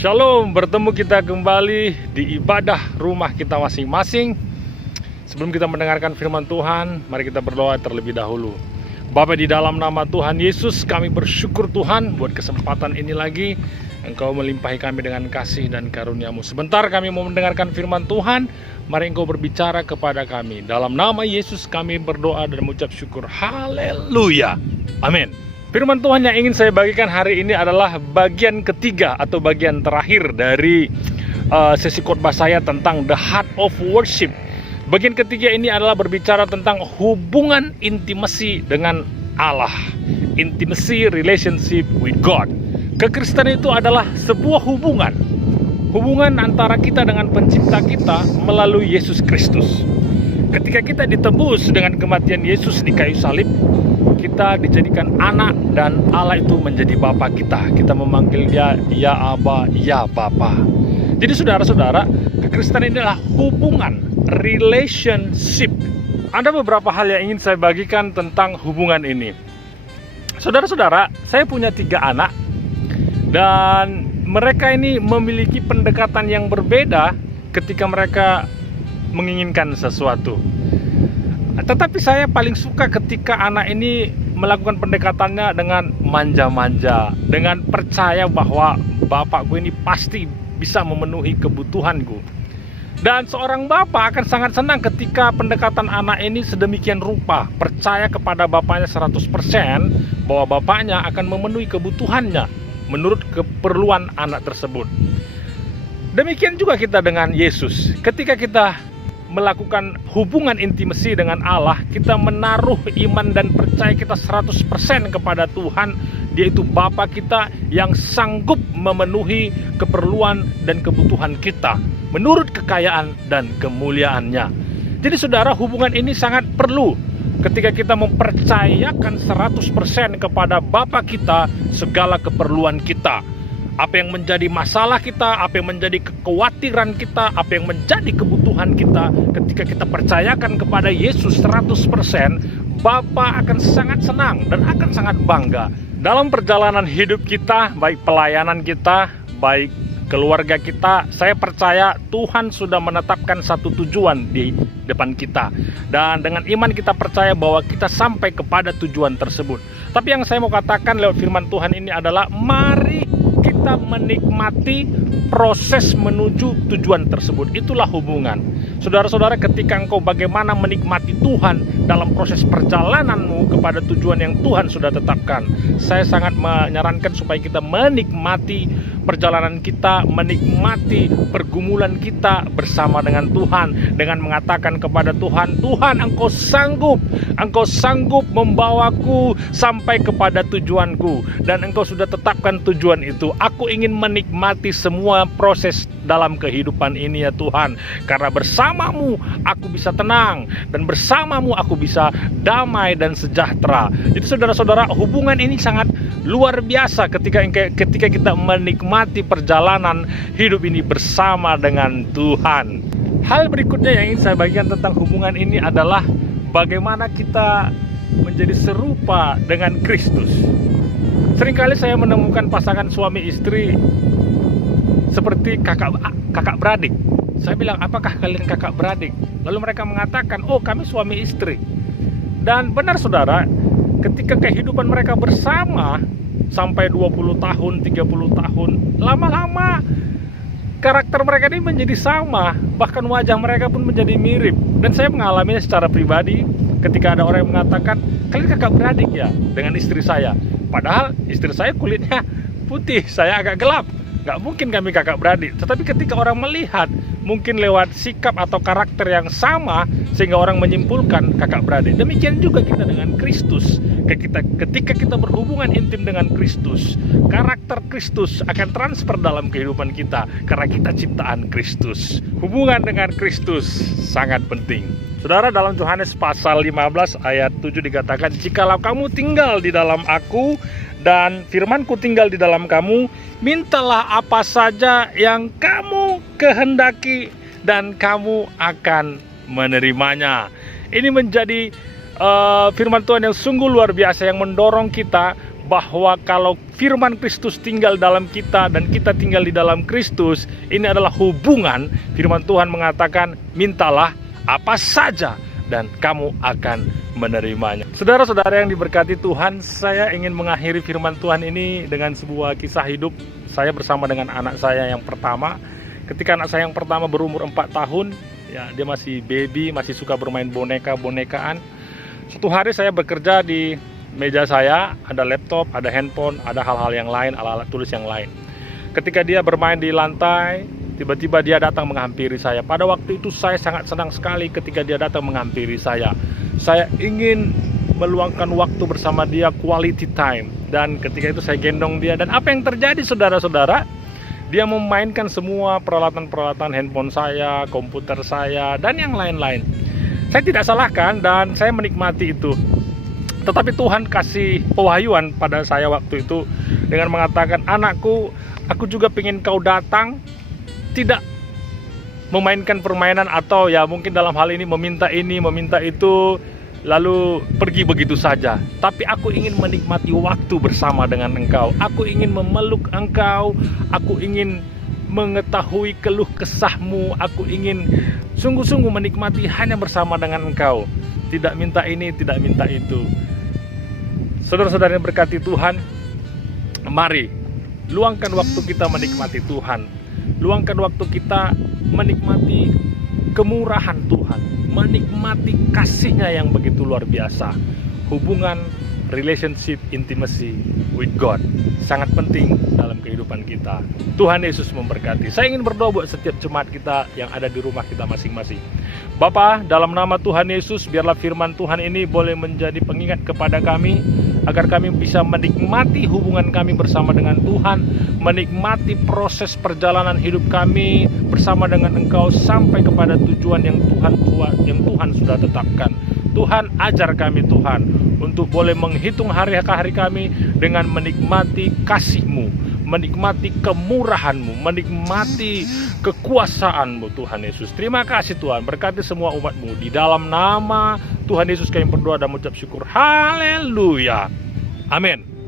Shalom, bertemu kita kembali di ibadah rumah kita masing-masing. Sebelum kita mendengarkan firman Tuhan, mari kita berdoa terlebih dahulu. Bapa, di dalam nama Tuhan Yesus, kami bersyukur Tuhan buat kesempatan ini lagi. Engkau melimpahi kami dengan kasih dan karunia-Mu. Sebentar kami mau mendengarkan firman Tuhan. Mari Engkau berbicara kepada kami. Dalam nama Yesus kami berdoa dan mengucap syukur. Haleluya. Amin. Firman Tuhan yang ingin saya bagikan hari ini adalah bagian ketiga atau bagian terakhir dari sesi khotbah saya tentang the heart of worship. Bagian ketiga ini adalah berbicara tentang hubungan intimasi dengan Allah. Intimacy relationship with God. Kekristenan itu adalah sebuah hubungan. Hubungan antara kita dengan pencipta kita melalui Yesus Kristus. Ketika kita ditebus dengan kematian Yesus di kayu salib, kita dijadikan anak dan Allah itu menjadi Bapa kita. Kita memanggil Dia ya Aba, ya Bapa. Jadi saudara-saudara, kekristenan ini adalah hubungan, relationship. Ada beberapa hal yang ingin saya bagikan tentang hubungan ini. Saudara-saudara, saya punya 3 anak dan mereka ini memiliki pendekatan yang berbeda ketika mereka menginginkan sesuatu. Tetapi saya paling suka ketika anak ini melakukan pendekatannya dengan manja-manja, dengan percaya bahwa bapakku ini pasti bisa memenuhi kebutuhanku. Dan seorang bapak akan sangat senang ketika pendekatan anak ini sedemikian rupa, percaya kepada bapaknya 100% bahwa bapaknya akan memenuhi kebutuhannya menurut keperluan anak tersebut. Demikian juga kita dengan Yesus. Ketika kita melakukan hubungan intimasi dengan Allah, kita menaruh iman dan percaya kita 100% kepada Tuhan. Dia itu Bapa kita yang sanggup memenuhi keperluan dan kebutuhan kita menurut kekayaan dan kemuliaannya. Jadi saudara, hubungan ini sangat perlu ketika kita mempercayakan 100% kepada Bapa kita segala keperluan kita. Apa yang menjadi masalah kita, apa yang menjadi kekhawatiran kita, apa yang menjadi kebutuhan kita, ketika kita percayakan kepada Yesus 100%, Bapa akan sangat senang dan akan sangat bangga. Dalam perjalanan hidup kita, baik pelayanan kita, baik keluarga kita, saya percaya Tuhan sudah menetapkan satu tujuan di depan kita. Dan dengan iman kita percaya bahwa kita sampai kepada tujuan tersebut. Tapi yang saya mau katakan lewat firman Tuhan ini adalah, mari kita menikmati proses menuju tujuan tersebut. Itulah hubungan. Saudara-saudara, ketika engkau bagaimana menikmati Tuhan dalam proses perjalananmu kepada tujuan yang Tuhan sudah tetapkan, saya sangat menyarankan supaya kita menikmati perjalanan kita, menikmati pergumulan kita bersama dengan Tuhan, dengan mengatakan kepada Tuhan, Tuhan, Engkau sanggup membawaku sampai kepada tujuanku, dan Engkau sudah tetapkan tujuan itu. Aku ingin menikmati semua proses dalam kehidupan ini ya Tuhan, karena bersamamu aku bisa tenang, dan bersamamu aku bisa damai dan sejahtera. Jadi saudara-saudara, hubungan ini sangat luar biasa ketika kita menikmati perjalanan hidup ini bersama dengan Tuhan. Hal berikutnya yang ingin saya bagikan tentang hubungan ini adalah bagaimana kita menjadi serupa dengan Kristus. Seringkali saya menemukan pasangan suami istri seperti kakak beradik. Saya bilang, apakah kalian kakak beradik? Lalu mereka mengatakan, oh kami suami istri. Dan benar saudara, ketika kehidupan mereka bersama sampai 20 tahun, 30 tahun, lama-lama karakter mereka ini menjadi sama, bahkan wajah mereka pun menjadi mirip. Dan saya mengalaminya secara pribadi ketika ada orang yang mengatakan, kalian kakak beradik ya dengan istri saya. Padahal istri saya kulitnya putih, saya agak gelap. Gak mungkin kami kakak beradik. Tetapi ketika orang melihat, mungkin lewat sikap atau karakter yang sama, sehingga orang menyimpulkan kakak beradik. Demikian juga kita dengan Kristus. Ketika kita berhubungan intim dengan Kristus, karakter Kristus akan transfer dalam kehidupan kita, karena kita ciptaan Kristus. Hubungan dengan Kristus sangat penting. Saudara, dalam Yohanes pasal 15 ayat 7 dikatakan, jikalau kamu tinggal di dalam aku dan firmanku tinggal di dalam kamu, mintalah apa saja yang kamu kehendaki dan kamu akan menerimanya. Ini menjadi firman Tuhan yang sungguh luar biasa, yang mendorong kita bahwa kalau firman Kristus tinggal dalam kita dan kita tinggal di dalam Kristus, ini adalah hubungan. Firman Tuhan mengatakan, mintalah apa saja dan kamu akan menerimanya. Saudara-saudara yang diberkati Tuhan, saya ingin mengakhiri firman Tuhan ini dengan sebuah kisah hidup saya bersama dengan anak saya yang pertama. Ketika anak saya yang pertama berumur 4 tahun, ya, dia masih baby, masih suka bermain boneka-bonekaan. Suatu hari saya bekerja di meja saya, ada laptop, ada handphone, ada hal-hal yang lain, alat-alat tulis yang lain. Ketika dia bermain di lantai, tiba-tiba dia datang menghampiri saya. Pada waktu itu saya sangat senang sekali ketika dia datang menghampiri saya. Saya ingin meluangkan waktu bersama dia, quality time. Dan ketika itu saya gendong dia. Dan apa yang terjadi, saudara-saudara? Dia memainkan semua peralatan-peralatan handphone saya, komputer saya, dan yang lain-lain. Saya tidak salahkan dan saya menikmati itu. Tetapi Tuhan kasih pewahyuan pada saya waktu itu dengan mengatakan, anakku, aku juga ingin kau datang, tidak memainkan permainan atau ya mungkin dalam hal ini, meminta itu, lalu pergi begitu saja. Tapi aku ingin menikmati waktu bersama dengan engkau. Aku ingin memeluk engkau, aku ingin mengetahui keluh kesahmu, aku ingin sungguh-sungguh menikmati hanya bersama dengan engkau. Tidak minta ini, tidak minta itu. Saudara-saudara yang berkati Tuhan, mari luangkan waktu kita menikmati Tuhan. Luangkan waktu kita menikmati kemurahan Tuhan, menikmati kasih-Nya yang begitu luar biasa. Hubungan, relationship, intimacy with God sangat penting dalam kehidupan kita. Tuhan Yesus memberkati. Saya ingin berdoa buat setiap jemaat kita yang ada di rumah kita masing-masing. Bapa, dalam nama Tuhan Yesus, biarlah firman Tuhan ini boleh menjadi pengingat kepada kami, agar kami bisa menikmati hubungan kami bersama dengan Tuhan, menikmati proses perjalanan hidup kami bersama dengan Engkau sampai kepada tujuan yang Tuhan sudah tetapkan. Tuhan, ajar kami Tuhan untuk boleh menghitung hari-hari kami dengan menikmati kasih-Mu, menikmati kemurahan-Mu, menikmati kekuasaan-Mu Tuhan Yesus. Terima kasih Tuhan, berkati semua umat-Mu. Di dalam nama Tuhan Yesus kami berdoa dan mengucap syukur. Haleluya. Amin.